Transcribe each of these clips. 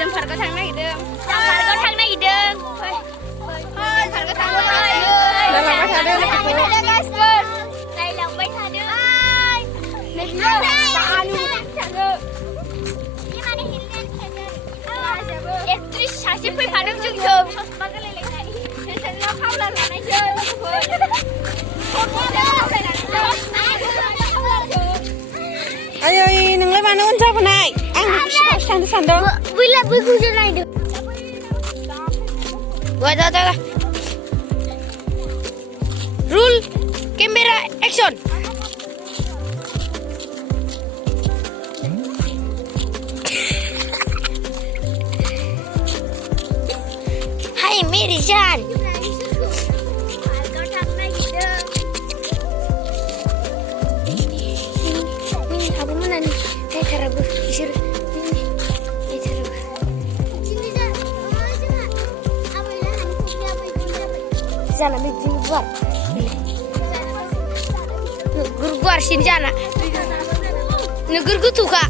जों पार्कआव थांनो नागिरदों पार्कआव थांनो नागिरदों पार्कआव थांनो नागिरदों गासिबो नायलांबाय थादों एक्ट्रिस सासे फैफादों जोंजों ससमा गानलायलायनाय जोंजों खावला लानायजों आयै नोंलाय मानो उन जाबोनाय आं सिगाङावसो थांनो सानदों बैला बैखौसो नायदों दा रुल केमेरा एक्सन हाय मेरी जान जाना बिदिनो गुवार नोगोर गुवारसिन जाना नोगोर गोथौखा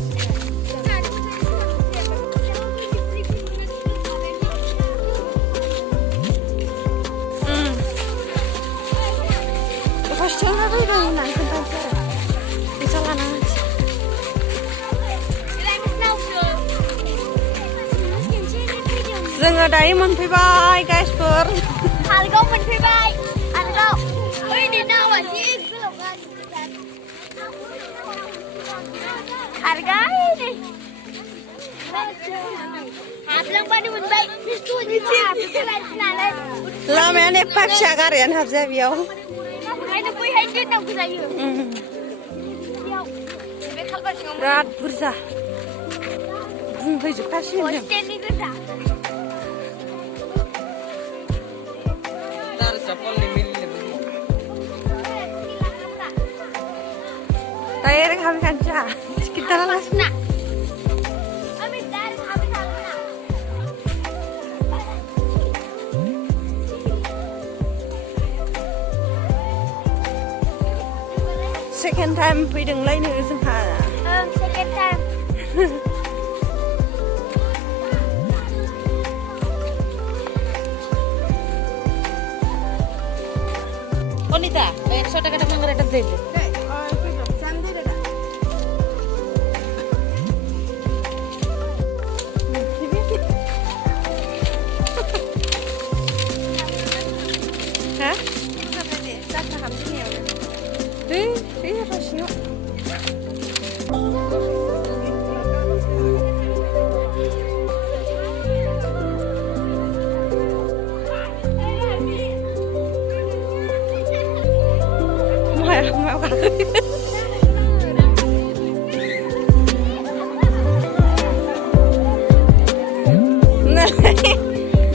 हस्टेलाव फैदों होननानै खोन्थानोसै आरो फैसा लानानै जोङो दायो मोनफैबाय गाइसफोर पार्कआव मोनफैबाय पार्कआव ओइ नै नावा जि गोलावगान खारगाय नै हाबलांबानो मोनबाय लामायानो एफा फिसा गारियानो हाबजाया बेयाव ओंखायनो बैहायनो दोननांगौ जायो बिराद बुरजा बुंफैजोबखासिगोन जों हस्टेलनि गोजा डायरेक्ट हाबैखानोसै आंहा टिकेट दानालासिनो सेकेन्ड टाइम फैदोंलायनो जोंहा सेकेन्ड टाइम Onita, 100 টাকা টাকা করে দেব হ্যাঁ চারটা হামতে নিয়ে আসবে এই রাশিও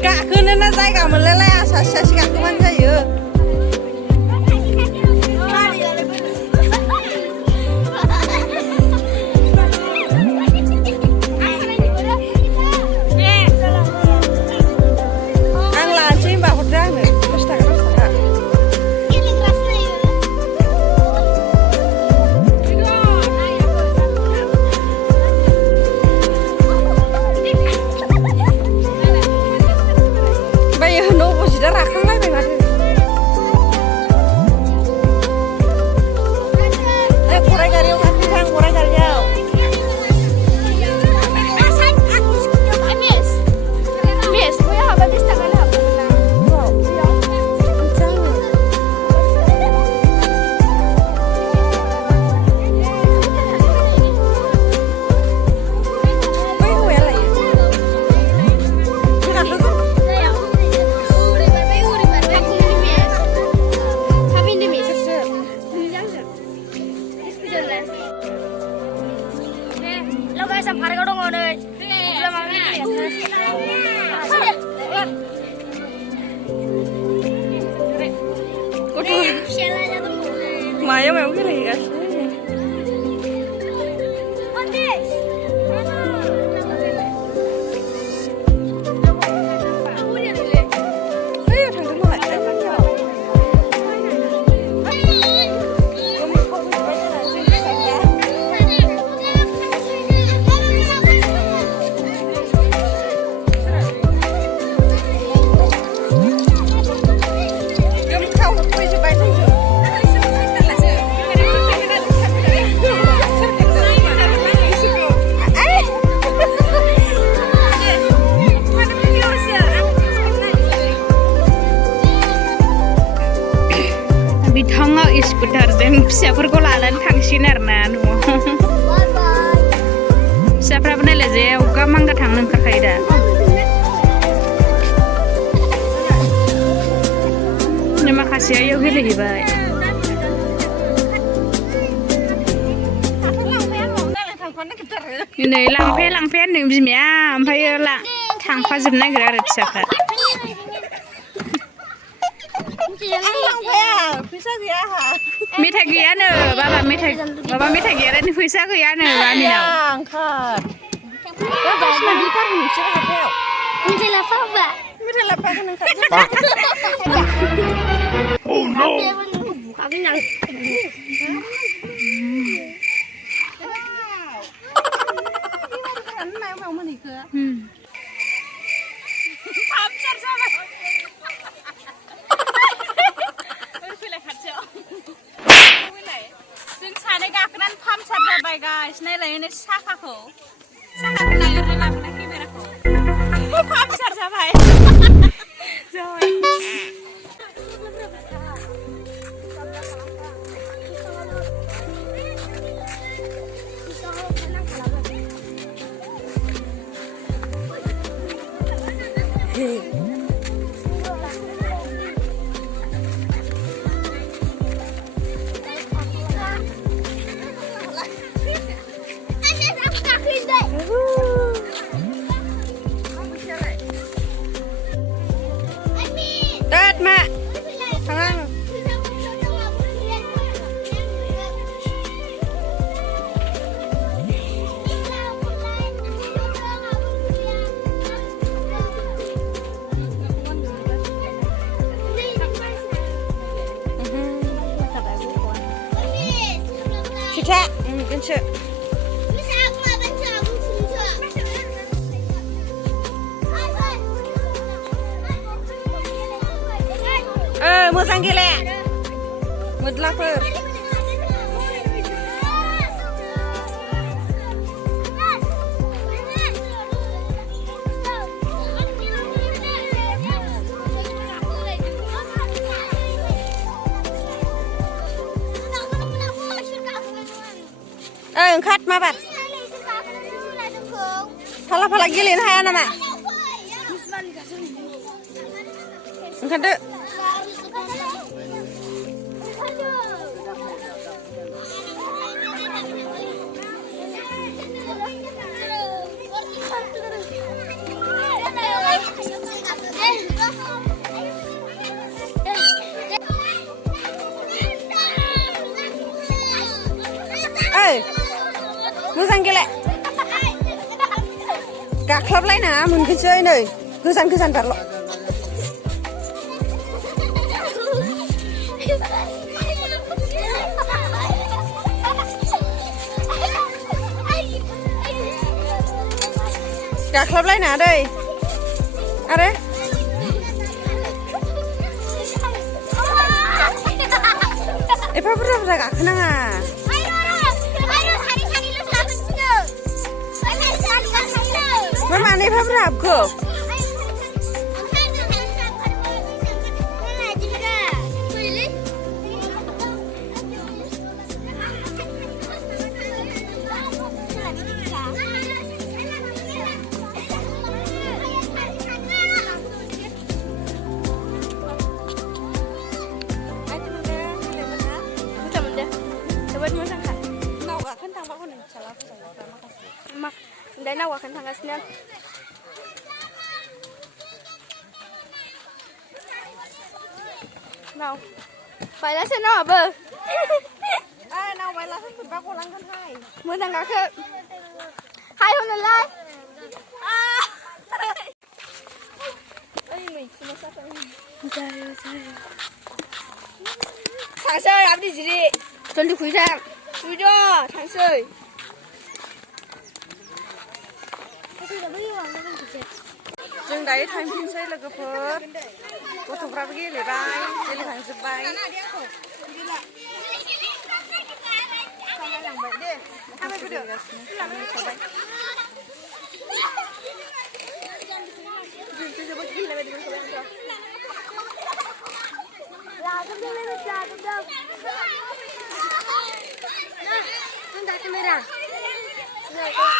गाखोनोना जायगा मोनलायलाया सासे सासे गाखोबानो जायो आं लानोसै होनबा हरदो आंनो 10 थाखा 10 थाखा बायो न' बजिदा राखांलायबाय माथो फिसाफोरखौ लानानै थांसिगोन आरोना न'आव फिसाफ्राबो नायलाय जे अगा मांगा थांनो ओंखारखायो दा माखासेया इयाव गेलेहैबाय नै लांफाया होनदों बिमाया ओमफ्रायो थांफाजोबनो नागिरो आरो फिसाफ्रा मेथाइ गैयानो बाबा मेथाइ गैयालायनो फैसा गैयानो आंनियाव guys, nailai sakako. Sakako nailai lapan kameraku. Pamsar sampai. Kita, kencet. Mosan gile. Mudlaper. Angkat mabat. Pala gilin haya nama. Angkat deh. Mosan gile. Gaklabलायना मोनगोनसै नै गोजान बारल'. Gaklabलायना दै. आरो एफा बुरजा गाखोनाङा. Mana apa berapa? Đây nào akan tanggasnya. Nào. Phải là sẽ nó bơ. Nào phải là thích ba cô lăng con hai. Muốn thằng gác hết. Hai hôm nay lại. Ơi mình xin nó sát rồi. Trời. Thằng sơi làm đi gì đi. Chuẩn đi khuy sang. Khuy cho thằng sơi. जों दायो थांफिनसै लोगोफोर गथ'फ्राबो गेलेबाय गेलेखांजोब्बाय सामायलांबाय दे थाबायबोदो जोबोद गेलेनाय बायदि मोनखाबाय आंथ' लाजोबदों น่ะ